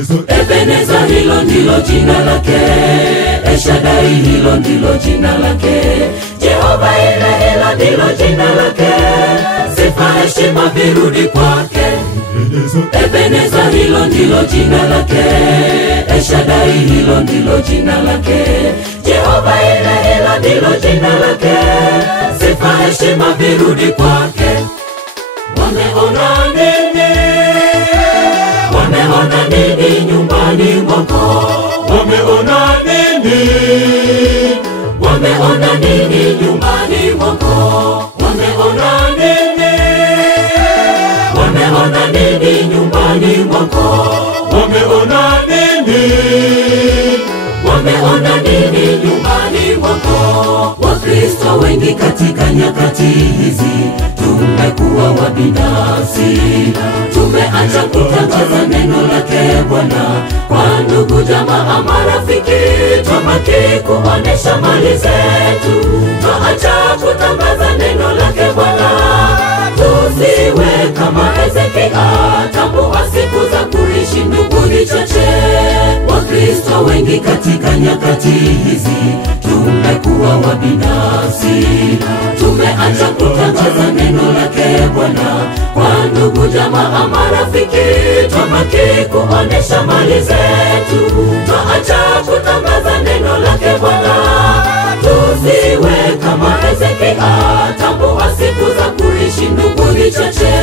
Ebeneza, hilo ndilo jina lake. Eshadai, hilo ndilo jina lake. Jehova Ire, hilo ndilo jina lake. Sifa heshima virudi kwake. Ebeneza, hilo ndilo jina lake. Eshadai, hilo ndilo jina lake. Jehova Ire, hilo ndilo jina lake. Sifa heshima virudi kwake. Wameona nini? Wameona nini nyumbani mwako? Wameona nini? Wameona nini nyumbani mwako? Wameona nini? Wameona nini nyumbani mwako? Wameona nini? Wameona nini nyumbani mwako? Wakristo wengi katika nyakati hizi tumekuwa wabinafsi. Tumeacha kutangaza neno lake Bwana kwa ndugu, jamaa, marafiki. Twabaki kuonesha mali zetu. Twaacha kutangaza neno lake Bwana. Tusiwe kama Hezekia, tambua siku za kuishi ndugu ni chache. Wakristo wengi katika nyakati hizi tumekuwa wabinafsi. Tumeacha kutangaza neno lake Bwana kwa ndugu, jamaa, marafiki. Twabaki kuonesha mali zetu. Twaacha kutangaza neno lake Bwana. Tusiwe kama Hezekia, tambua siku za kuishi ndugu ni chache.